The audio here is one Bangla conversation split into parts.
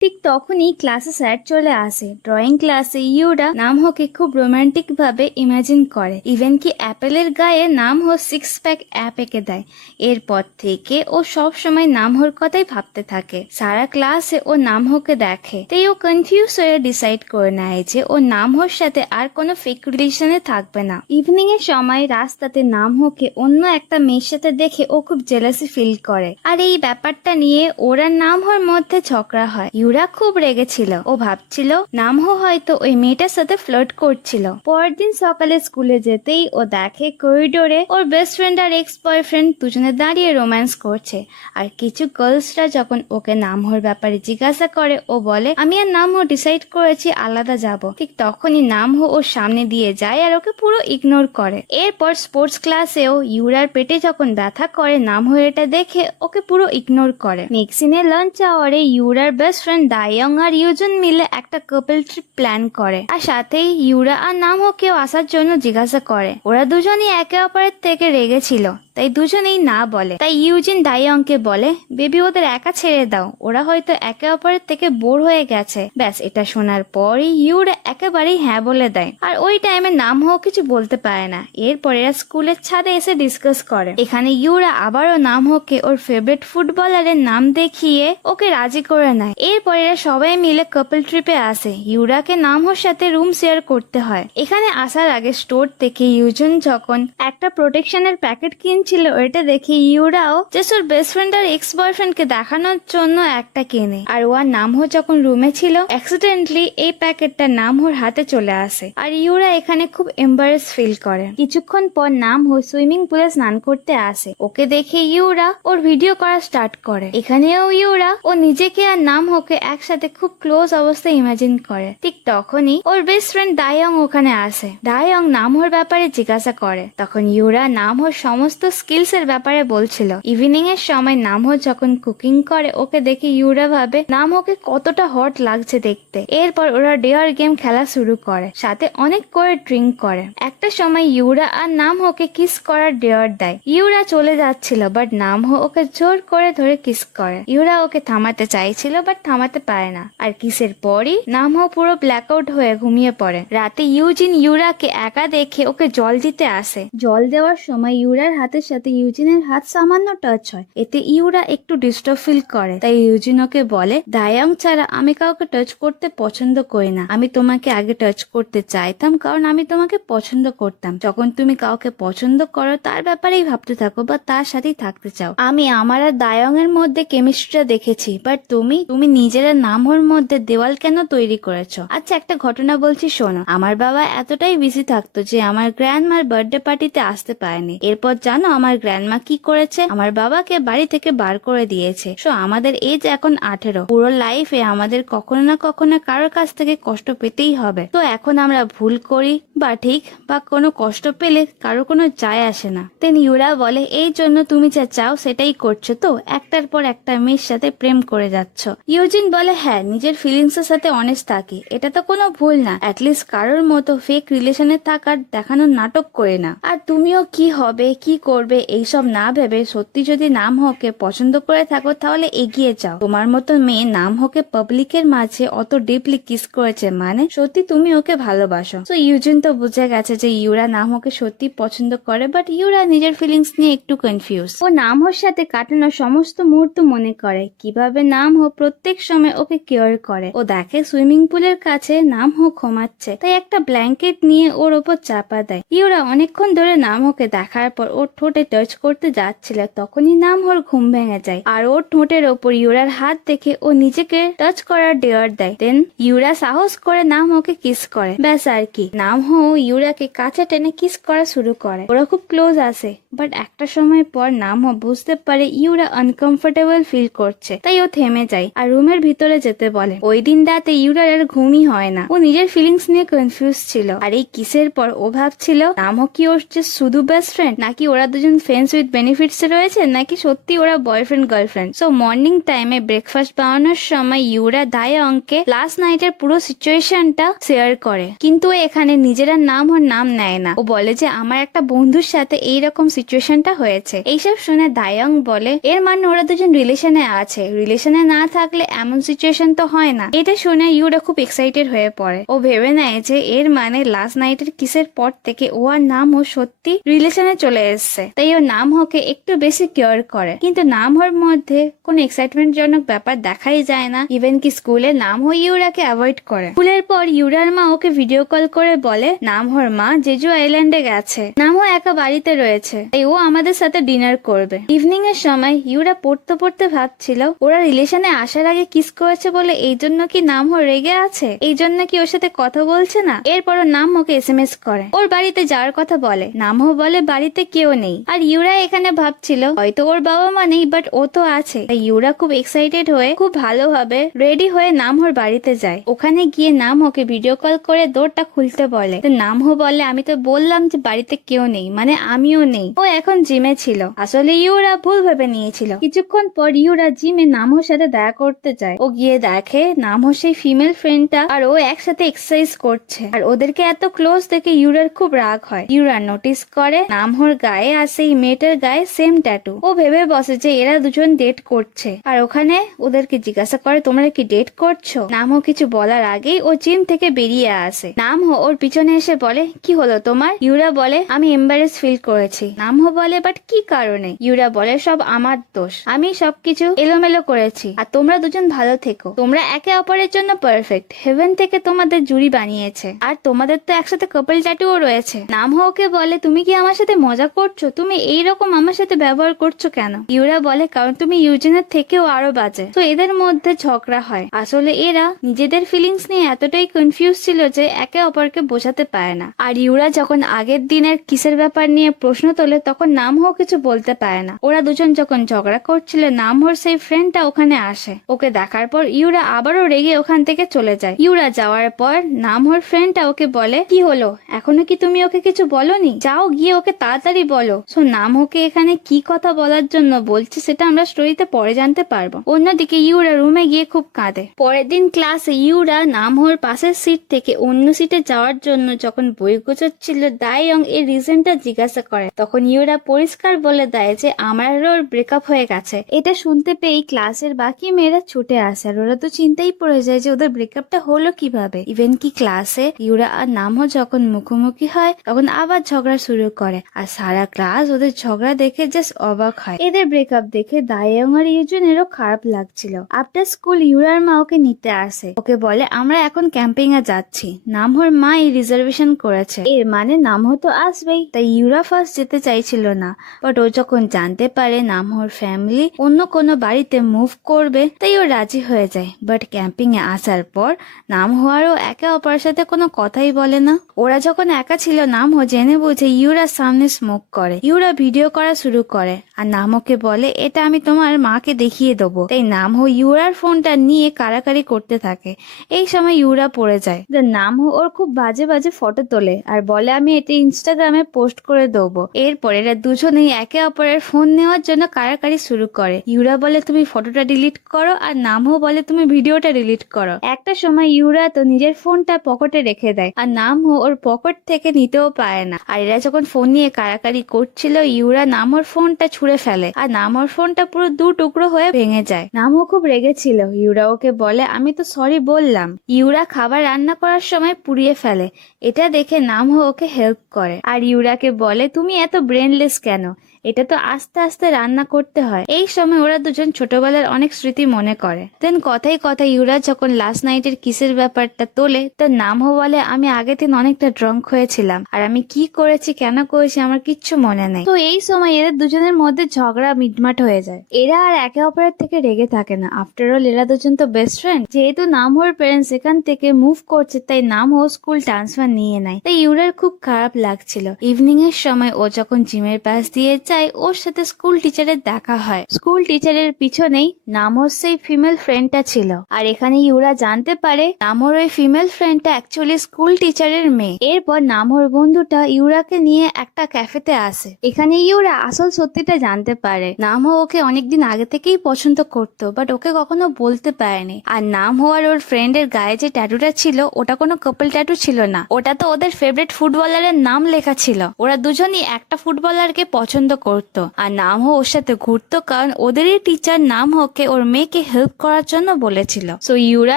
ঠিক তখনই ক্লাসে স্যার চলে আসে। ড্রয়িং ক্লাসে ইউরা নামহোকে খুব রোমান্টিক ভাবে ইমাজিন করে, ইভেন কি অ্যাপেলের গায়ে নামহো 6 প্যাক অ্যাপ এঁকে দেয়। এরপর থেকে ও সব সময় নামহোর কথাই ভাবতে থাকে। সারা ক্লাসে ও নামহোকে দেখে, তাই ও কনফিউজ হয়ে ডিসাইড করে নেয় যে ও নামহোর সাথে আর কোনো ফেক রিলেশনে থাকবে না। ইভিনিং এর সময় রাস্তাতে নামহোকে অন্য একটা মেয়ের সাথে দেখে ও খুব জেলাসি ফিল করে, আর এই ব্যাপারটা নিয়ে ওরা নামহোর মধ্যে ঝগড়া হয়। ইউরা খুব রেগেছিল, ও ভাবছিল নামহো হয়তো ওই মেয়েটার সাথে ফ্লার্ট করছিল। পরের দিন সকালে স্কুলে যেতেই ও দেখে করিডোরে ওর বেস্ট ফ্রেন্ড আর এক্স বয়ফ্রেন্ড দুজনে দাঁড়িয়ে রোম্যান্স করছে। আর কিছু গার্লসরা যখন ওকে নামহোর ব্যাপারে জিজ্ঞাসা করে, ও বলে আমি আর নামহো ডিসাইড করেছি আলাদা যাব। ঠিক তখনই নামহো ওর সামনে দিয়ে যায় আর ওকে পুরো ইগনোর করে। এরপর স্পোর্টস ক্লাসেও ইউরার পেটে যখন ব্যথা করে, নামহো এটা দেখে ওকে পুরো ইগনোর করে। নেক্সিনে লাঞ্চ আওয়ারে ইউরার বেস্ট ফ্রেন্ড দায়ং আর ইউজন মিলে একটা কাপল ট্রিপ প্ল্যান করে, আর সাথেই ইউরা আর নামহোকেও আসার জন্য জিজ্ঞাসা করে। ওরা দুজনই একে অপরের থেকে রেগেছিল, তাই দুজনেই না বলে। তাই ইউজিন দায়ংকে বলে, বেবি ওদের একা ছেড়ে দাও, ওরা হয়তো একে অপরের থেকে বোর হয়ে গেছে। ব্যাস, এটা শোনার পরই ইউরা একেবারেই হ্যাঁ বলে দেয়। আর ওই টাইমে নামহো কিছু বলতে পারে না। এরপর এরা স্কুলের ছাদে এসে ডিসকাস করে। এখানে ইউরা আবারও নামহোকে ওর ফেভারিট ফুটবলারের নাম দেখিয়ে ওকে রাজি করে নেয়। এরপর এরা সবাই মিলে কাপল ট্রিপে আসে। ইউরাকে নামহোর সাথে রুম শেয়ার করতে হয়। এখানে আসার আগে স্টোর থেকে ইউজন যখন একটা প্রোটেকশনের প্যাকেট কিনছিল, ওইটা দেখে ইউরাও জাস্ট ওর বেস্ট ফ্রেন্ড আর এক্স বয়ফ্রেন্ডকে দেখানোর জন্য একটা কেনে। আর ওর নামহো যখন রুমে ছিল, অ্যাক্সিডেন্টলি এই প্যাকেটটা নামহোর হাতে চলে আসে। আর ইউরা এখানে খুব এম্বারেস ফিল করে। কিছুক্ষণ পর নামহো সুইমিং পুলে স্নান করতে আসে। ওকে দেখে ইউরা ওর ভিডিও করা স্টার্ট করে। এখানেও ইউরা ও নিজেকে আর নামহোকে একসাথে খুব ক্লোজ অবস্থায় ইমাজিন করে। ঠিক তখনই ওর বেস্ট ফ্রেন্ড দায়ং ওখানে আসে। দায়ং নামহোর ব্যাপারে জিজ্ঞাসা করে। তখন ইউরা নামহোর সমস্ত স্কিলস এর ব্যাপারে বলছিল। ইভিনিং এর সময় নামহো যখন কুকিং করে, ওকে দেখে ইউরা ভাবে নামহোকে কতটা হট লাগছে দেখতে। এরপর ওরা ডেয়ার গেম খেলা শুরু করে, সাথে অনেক করে ড্রিঙ্ক করে। একটা সময় ইউরা আর নামহোকে কিস করার ডেয়ার দেয়। ইউরা চলে যাচ্ছিল, বাট নামহো ওকে জোর করে ধরে কিস করে। ইউরা ওকে থামাতে চাইছিল, বাট থামাতে পারে না। আর কিসের পরই নামহো পুরো ব্ল্যাকআউট হয়ে ঘুমিয়ে পড়ে। রাতে ইউজিন ইউরাকে একা দেখে ওকে জল দিতে আসে। জল দেওয়ার সময় ইউরার হাতের সাথে ইউজিনের হাত সামান্য টাচ হয়। এতে ইউরা একটু ডিস্টার্ব ফিল করে। তাই ইউজিন ওকে বলে, দায়াং ছাড়া আমি কাউকে টাচ করতে পছন্দ করি না। আমি তোমাকে আগে টাচ করতে চাইতাম, কারণ আমি তোমাকে পছন্দ করতাম। যখন তুমি কাউকে পছন্দ করো, তার ব্যাপারেই ভাবতে থাকো বা তার সাথেই থাকতে চাও। আমি আমার আর দায়াং এর মধ্যে কেমিস্ট্রিটা দেখেছি, বাট তুমি নিজেরা নামহোর মধ্যে দেওয়াল কেন তৈরি করেছো? আচ্ছা, একটা ঘটনা বলছি শোনো। আমার বাবা এতটাই বিজি থাকতো যে আমার গ্র্যান্ডমার বার্থডে পার্টিতে আসতে পারেনি। এরপর জানো আমার গ্র্যান্ডমা কি করেছে? আমার বাবাকে বাড়ি থেকে বার করে দিয়েছে। সো আমাদের এজ এখন 18। পুরো লাইফে আমাদের কখনো না কখনো কারোর কাছ থেকে কষ্ট পেতেই হবে। তো এখন আমরা ভুল করি বা ঠিক বা কোনো কষ্ট পেলে কারো কোনো যায় আসে না। তেন ইউরা বলে, এই জন্য তুমি যা চাও সেটাই করছো তো? একটার পর একটা মেয়ের সাথে প্রেম করে যাচ্ছ। ইউজিন বলে, হ্যাঁ, নিজের ফিলিংস এর সাথে অনেস্ট থাকি, এটা তো কোনো ভুল না। অ্যাটলিস্ট কারোর মতো ফেক রিলেশনে থাকার দেখানোর নাটক করে না। আর তুমিও কি হবে কি করবে এইসব না ভেবে সত্যি যদি নামহোকে পছন্দ করে থাকো, তাহলে এগিয়ে যাও। তোমার মতো মেয়ে নামহোকে পাবলিকের মাঝে অত ডিপলি কিস করেছে, মানে সত্যি তুমি ওকে ভালোবাসো। তো ইউজিন তো বুঝে গেছে যে ইউরা নামহোকে সত্যি পছন্দ করে, বাট ইউরা নিজের ফিলিংস নিয়ে একটু কনফিউজ। ও নামহোর সাথে কাটানো সমস্ত মুহূর্ত মনে করে, কিভাবে নামহো প্রত্যেক সময় ওকে কেয়ার করে। ও দেখে সুইমিং পুলের কাছে নামহো ঘুমাচ্ছে, তাই একটা ব্ল্যাঙ্কেট নিয়ে ওর ওপর চাপা দেয়। ইউরা অনেকক্ষণ ধরে নামহোকে দেখার পর ওর ঠোঁটে টাচ করতে যাচ্ছিল, তখনই নামহোর ঘুম ভেঙে যায়। আর ওর ঠোঁটের ওপর ইউরার হাত দেখে ও নিজেকে টাচ করার ডেয়ার দেয়। দেন ইউরা সাহস করে নামহোকে কিস করে। ব্যাস আর কি, নামহো ইউরাকে কাছে টেনে কিস করা শুরু করে। ওরা খুব ক্লোজ আসে, বাট একটা সময় পর নামহো বুঝতে পারে ইউরা আনকমফোর্টেবল ফিল করছে, তাই ও থেমে যায় আর রুমের ভিতরে যেতে বলে। ওই দিন রাতে ইউরার আর ঘুমই হয় না। ও নিজের ফিলিংস নিয়ে কনফিউজ ছিল। আর এই কিসের পর ও ভাবছিল নামহো কি ওর যে শুধু বেস্ট ফ্রেন্ড, নাকি ওরা দুজন ফ্রেন্ডস উইথ বেনিফিটস রয়েছে নাকি সত্যি ওরা বয়ফ্রেন্ড গার্লফ্রেন্ড। সো মর্নিং টাইমে ব্রেকফাস্ট বানানোর সময় ইউরা দায়ংকে লাস্ট নাইটের পুরো সিচুয়েশনটা শেয়ার করে, কিন্তু এখানে নিজেরা নাম ওর নাম নেয় না। ও বলে যে আমার একটা বন্ধুর সাথে এইরকম সিচুয়েশনটা হয়েছে। এইসব শুনে দায়ং বলে এর মানে ওরা দুজন রিলেশনে আছে, রিলেশনে না থাকলে এমন সিচুয়েশন তো হয় না। এটা শুনে ইউরা খুব এক্সাইটেড হয়ে পড়ে। ও ভেবে নেয় যে এর মানে লাস্ট নাইটের কিসের পর থেকে ও আর নাম ও সত্যি রিলেশনে চলে এসছে, তাই ওর নাম হোকে একটু বেশি কেয়ার করে। কিন্তু নাম হোর মধ্যে কোনো এক্সাইটমেন্ট জনক ব্যাপার দেখাই যায় না। ইভেন কি স্কুলে নাম হো ইউরাকে অ্যাভয়েড করে। স্কুলের পর ইউরার মা ওকে ভিডিও কল করে বলে নাম হোর মা জেজু আইল্যান্ডে গেছে, নাম হো একা বাড়িতে রয়েছে, তাই ও আমাদের সাথে ডিনার করবে। ইভিনিং এর সময় ইউরা পড়তে পড়তে ভাবছিল ওরা রিলেশনে আসার আগে কিস করেছে বলে এই জন্য কি নাম হো রেগে আছে, এই জন্য কি ওর সাথে কথা বলছে না। এরপর ওর নাম ওকে এসএমএস করে, ওর বাড়িতে যাওয়ার কথা বলে। নাম হো বলে বাড়িতে কেউ নেই। আর ইউরা এখানে ভাবছিল হয়তো ওর বাবা মা নেই বাট ও তো আছে। তাই ইউরা খুব এক্সাইটেড হয়ে খুব ভালোভাবে রেডি হয়ে নাম হোর বাড়িতে যায়। ওখানে গিয়ে নাম ওকে ভিডিও কল করে দরটা খুলতে বলে। তো নাম হো বলে আমি তো বললাম যে বাড়িতে কেউ নেই, মানে আমিও নেই। ও এখন জিমে ছিল। আসলে ইউরা ভুল ভেবে নিয়েছিল। কিছুক্ষণ পর ইউরা জিমে নাম হোর সাথে দেখা করতে যায়। ও গিয়ে দেখে নাম হোর সেই ফিমেল ফ্রেন্ডটা আর ও একসাথে এক্সারসাইজ করছে। আর ওদেরকে এত ক্লোজ দেখে ইউরার খুব রাগ হয়। ইউরা নোটিস করে নাম হোর গায়ে আর সেই মেয়েটার গায়ে সেম ট্যাটু। ও ভেবে বসে যে এরা দুজন ডেট করছে। আর ওখানে ওদেরকে জিজ্ঞাসা করে তোমরা কি ডেট করছো। নাম হো কিছু বলার আগেই ও জিম থেকে বেরিয়ে আসে। নাম হো ওর পিছনে এসে বলে কি হলো তোমার। ইউরা বলে আমি এম্বারেস ফিল করেছি। নাম হো বলে বাট কি কারণে। ইউরা বলে সব আমার দোষ, আমি সবকিছু এলোমেলো করেছি। আর তোমরা দুজন ভালো থেকো, তোমরা একে অপরের জন্য পারফেক্ট। হেভেন থেকে তোমাদের জুড়ি বানিয়েছে। আর তোমাদের তো একসাথে কাপল ট্যাটুও রয়েছে। নাম হো ওকে বলে তুমি কি আমার সাথে মজা করছো, তুমি এইরকম আমার সাথে ব্যবহার করছো কেন। ইউরা বলে কারণ তুমি ইউজিনের থেকেও আরো বাজে। তো এদের মধ্যে ঝগড়া হয়। আসলে এরা নিজেদের ফিলিংস নিয়ে এতটাই কনফিউজ ছিল যে একে অপরকে বোঝাতে পারে না। আর ইউরা যখন আগের দিনের কিসের ব্যাপার নিয়ে প্রশ্ন তোলে তখন নাম হো কিছু বলতে পারে না। ওরা দুজন যখন ঝগড়া করছিল নাম হোর সেই ফ্রেন্ডটা ওখানে আসে। ওকে দেখার পর ইউরা আবারও রেগে ওখান থেকে চলে যায়। ইউরা যাওয়ার পর নাম হোর ফ্রেন্ডটা ওকে বলে কি হলো, এখনো কি তুমি ওকে কিছু বলনি, যাও গিয়ে ওকে তাড়াতাড়ি বলো। সো নাম হোকে এখানে কি কথা বলার জন্য বলছে সেটা আমরা স্টোরিতে পরে জানতে পারবো। অন্যদিকে ইউরা রুমে গিয়ে খুব কাঁদে। পরের দিন ক্লাসে ইউরা নাম হোর পাশের সিট থেকে অন্য সিটে যাওয়ার জন্য যখন বই গোছাচ্ছিল দায়ং এর রিজনটা জিজ্ঞাসা করে, তখন ইউরা পরিষ্কার বলে দেয় যে আমার ওর ব্রেকআপ হয়ে গেছে। এটা শুনতে পেয়ে ক্লাসের বাকি মেয়েরা ছুটে আসে। আর ওরা তো চিন্তাই পড়ে যায় যে ওদের ব্রেকআপটা হলো কিভাবে। ইভেন কি ক্লাসে ইউরা আর নামও যখন মুখোমুখি হয় তখন আবার ঝগড়া শুরু করে। আর সারা ক্লাস ওদের ঝগড়া দেখে জাস্ট অবাক হয়। এদের ব্রেকআপ দেখে দায়ং আর ইউজনেরও খারাপ লাগছিল। আফটার স্কুল ইউরার মা ওকে নিতে আসে। ওকে বলে আমরা এখন ক্যাম্পিং এ যাচ্ছি, নাম হোর মা এই রিজার্ভেশন করেছে, এর মানে নাম হো তো আসবেই। তাই ইউরা ফার্স্ট যেতে চাইছিল না, বাট ও যখন জানতে পারে নাম হোর ফ্যামিলি অন্য কোনো বাড়িতে মুভ করবে তাই ও রাজি হয়ে যায়। বাট ক্যাম্পিং এ আসার পর নাম হওয়ারও একে অপরের সাথে কোনো কথাই বলে না। ওরা যখন একা ছিল নাম হো জেনে বুঝে ইউরার সামনে স্মোক করে। ইউরা ভিডিও করা শুরু করে আর নাম ওকে বলে এটা আমি তোমার মাকে দেখিয়ে দেবো। তাই নাম হো ইউরার ফোনটা নিয়ে কারাকারি করতে থাকে। এই সময় ইউরা পড়ে যায়। নাম হো ওর খুব বাজে বাজে ফটো তোলে আর বলে আমি এটা ইনস্টাগ্রামে পোস্ট করে দেবো। এরপর এরা দুজনেই একে অপরের ফোন নেওয়ার জন্য কারাকারি শুরু করে। ইউরা বলে তুমি ফটোটা ডিলিট করো আর নাম হো বলে তুমি ভিডিওটা ডিলিট করো। একটা সময় ইউরা তো নিজের ফোনটা পকেটে রেখে দেয় আর নাম হো ওর পকেট থেকে নিতেও পারে না। আর এরা যখন ফোন নিয়ে কারাকারি করছিল ইউরা নাম ওর ফোনটা ছুঁড়ে ফেলে আর নাম ওর ফোনটা পুরো দু টুকরো হয়ে ভেঙে যায়। নাম ও খুব রেগেছিল। ইউরা ওকে বলে আমি তো সরি বললাম। ইউরা খাবার রান্না করার সময় পুড়িয়ে ফেলে। এটা দেখে নাম হো ওকে হেল্প করে আর ইউরাকে বলে তুমি এত ব্রেনলেস কেন, এটা তো আস্তে আস্তে রান্না করতে হয়। এই সময় ওরা দুজন ছোটবেলার অনেক স্মৃতি মনে করে। দেন কথায় কথায় ইউরা যখন লাস্ট নাইটের কিসের ব্যাপারটা তোলে তার নাম হো বলে আমি আগের দিন অনেকটা ড্রাঙ্ক হয়েছিলাম আর আমি কি করেছি কেন করেছি আমার কিচ্ছু মনে নেই। তো এই সময় এদের দুজনের মধ্যে ঝগড়া মিটমাট হয়ে যায়। এরা আর একে অপরের থেকে রেগে থাকে না। আফটার অল এরা দুজন তো বেস্ট ফ্রেন্ড। যেহেতু নাম হোর প্যারেন্টস এখান থেকে মুভ করছে তাই নাম হো স্কুল ট্রান্সফার নিয়ে নেয়। তাই ইউরার খুব খারাপ লাগছিল। ইভিনিং এর সময় ও যখন জিমের পাশ দিয়ে যায় রাস্তায় ওর সাথে স্কুল টিচারের দেখা হয়। স্কুল টিচারের পিছনেই নামহর সেই ফিমেল ফ্রেন্ডটা ছিল, আর এখানে ইউরা জানতে পারে নামহর ওই ফিমেল ফ্রেন্ডটা অ্যাকচুয়ালি স্কুল টিচারের মেয়ে। এরপর নামহর বন্ধুটা ইউরাকে নিয়ে একটা ক্যাফেতে আসে। এখানে ইউরা আসল সত্যিটা জানতে পারে নামহো ওকে অনেকদিন আগে থেকেই পছন্দ করতো, বাট ওকে কখনো বলতে পারেনি। আর নামহো আর ওর ফ্রেন্ডের গায়ে যে ট্যাটুটা ছিল ওটা কোনো কাপল ট্যাটু ছিল না, ওটা তো ওদের ফেভারিট ফুটবলারের নাম লেখা ছিল। ওরা দুজনই একটা ফুটবলারকে পছন্দ করতো, আর নামহো ওর সাথে ঘুরতো কারণ ওদেরই টিচার নামহোকে ওর মেয়েকে হেল্প করার জন্য বলেছিল। সো ইউরা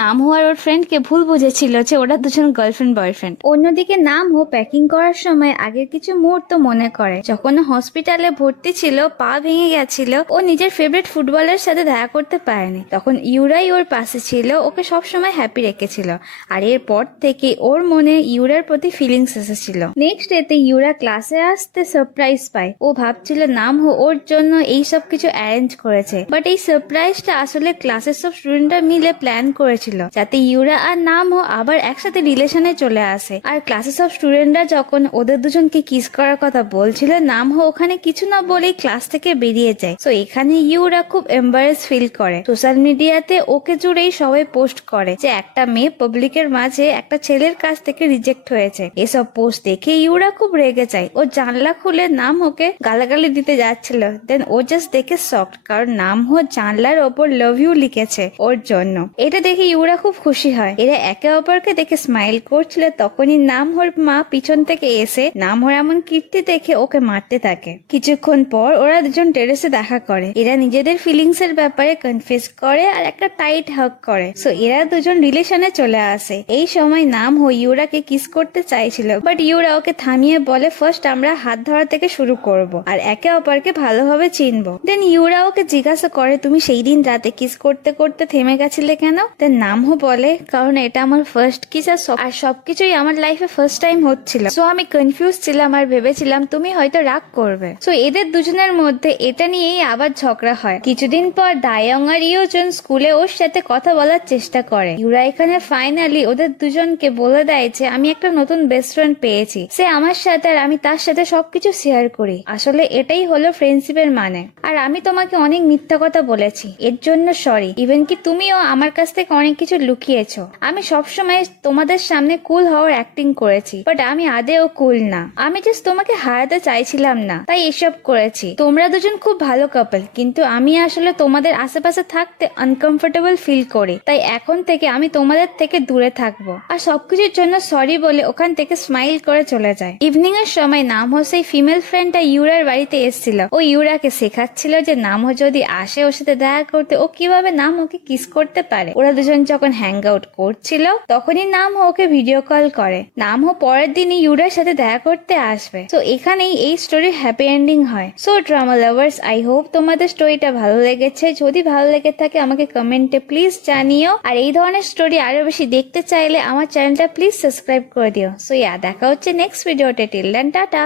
নামহো আর ওর ফ্রেন্ডকে ভুল বুঝেছিল যে ওরা দুজন গার্লফ্রেন্ড বয়ফ্রেন্ড। অন্যদিকে নামহো প্যাকিং করার সময় আগের কিছু মুহূর্ত মনে করে। যখন হসপিটালে ভর্তি ছিল, পা ভেঙে গেছিল, ও নিজের ফেভারিট ফুটবলের সাথে দেখা করতে পারেনি। তখন ইউরাই ওর পাশে ছিল, ওকে সবসময় হ্যাপি রেখেছিল। আর এরপর থেকে ওর মনে ইউরার প্রতি ফিলিংস এসেছিল। নেক্সট ডেতে ইউরা ক্লাসে আসতে সারপ্রাইজ পায়। ও ভাবছিল নামহো ওর জন্য এই সব কিছু অ্যারেঞ্জ করেছে, বাট এই সারপ্রাইজটা আসলে ক্লাসের সব স্টুডেন্টরা মিলে প্ল্যান করেছিল, যাতে ইউরা আর নামহো আবার একসাথে রিলেশনে চলে আসে। আর ক্লাসের সব স্টুডেন্টরা যখন ওদের দুজনকে কিস করার কথা বলছিল, নামহো ওখানে কিছু না বলেই ক্লাস থেকে বেরিয়ে যায়। সো এখানে ইউরা খুব এম্বারেস ফিল করে। সোশ্যাল মিডিয়াতে ওকে জুড়েই সবাই পোস্ট করে যে একটা মেয়ে পাবলিকের মাঝে একটা ছেলের কাছ থেকে রিজেক্ট হয়েছে। এসব পোস্ট দেখে ইউরা খুব রেগে যায়। ও জানলা খুলে নামহোকে গালাগালি দিতে যাচ্ছিল, দেন ও জাস্ট দেখে শকড, কারণ নামহো জানলার ওপর লাভ ইউ লিখেছে ওর জন্য। এটা দেখে ইউরা খুব খুশি হয়। এরা একে অপরকে দেখে স্মাইল করছিল। তখনই নামহোর মা পিছন থেকে এসে নামহোর এমন কীর্তি দেখে ওকে মারতে থাকে। কিছুক্ষণ পর ওরা দুজন টেরেসে দেখা করে। এরা নিজেদের ফিলিংস এর ব্যাপারে কনফিউজ করে আর একটা টাইট হাগ করে। সো এরা দুজন রিলেশনে চলে আসে। এই সময় নামহো ইউরাকে কিস করতে চাইছিল, বাট ইউরা ওকে থামিয়ে বলে ফার্স্ট আমরা হাত ধরা থেকে শুরু করব আর একে অপরকে ভালোভাবে চিনবো। দেন ইউরা ওকে জিজ্ঞাসা করে তুমি সেই দিন রাতে কিস করতে করতে থেমে গেছিলে কেন? দেন নামহো বলে কারণ এটা আমার ফার্স্ট কিস আর সবকিছুই আমার লাইফে ফার্স্ট টাইম হচ্ছিল, সো আমি কনফিউজ ছিলাম আর ভেবেছিলাম তুমি হয়তো রাগ করবে। সো এদের দুজনের মধ্যে এটা নিয়েই আবার ঝগড়া হয়। কিছুদিন পর দায়ং আর ইয়োজন স্কুলে ওর সাথে কথা বলার চেষ্টা করে। ইউরা এখানে ফাইনালি ওদের দুজনকে বলে দেয় যে আমি একটা নতুন বেস্ট ফ্রেন্ড পেয়েছি, সে আমার সাথে আর আমি তার সাথে সবকিছু শেয়ার করি। আসলে এটাই হলো ফ্রেন্ডশিপের মানে। আর আমি তোমাকে অনেক মিথ্যা কথা বলেছি, এর জন্য সরি। ইভেন কি তুমিও আমার কাছ থেকে অনেক কিছু লুকিয়েছো। আমি সবসময় তোমাদের সামনে কুল হওয়ার অ্যাক্টিং করেছি, বাট আমি আদেও কুল না। আমি জাস্ট তোমাকে হারাতে চাইছিলাম না, তাই এসব করেছি। তোমরা দুজন খুব ভালো কাপল, কিন্তু আমি আসলে তোমাদের আশেপাশে থাকতে আনকমফোর্টেবল ফিল করি, তাই এখন থেকে আমি তোমাদের থেকে দূরে থাকবো। আর সবকিছুর জন্য সরি বলে ওখান থেকে স্মাইল করে চলে যায়। ইভিনিং এর সময় নামহো সেই ফিমেল ফ্রেন্ডটা ইউরার বাড়িতে এসেছিল। ও ইউরাকে শেখাচ্ছিল যে নামহো যদি আসে ওর সাথে দেখা করতে, ও কিভাবে নামহোকে কিস করতে পারে। ওরা দুজন যখন হ্যাং আউট করছিল তখনই নামহো ওকে ভিডিও কল করে। নামহো পরের দিনই ইউরার সাথে দেখা করতে আসবে। সো এখানেই এই স্টোরির হ্যাপি এন্ডিং হয়। So drama lovers, I hope তোমাদের স্টোরিটা ভালো লেগেছে। যদি ভালো লেগে থাকে আমাকে কমেন্টে প্লিজ জানিও। আর এই ধরনের স্টোরি আরো বেশি দেখতে চাইলে আমার চ্যানেলটা প্লিজ সাবস্ক্রাইব করে দিও। সো দেখা হচ্ছে নেক্সট ভিডিওতে। Till then tata.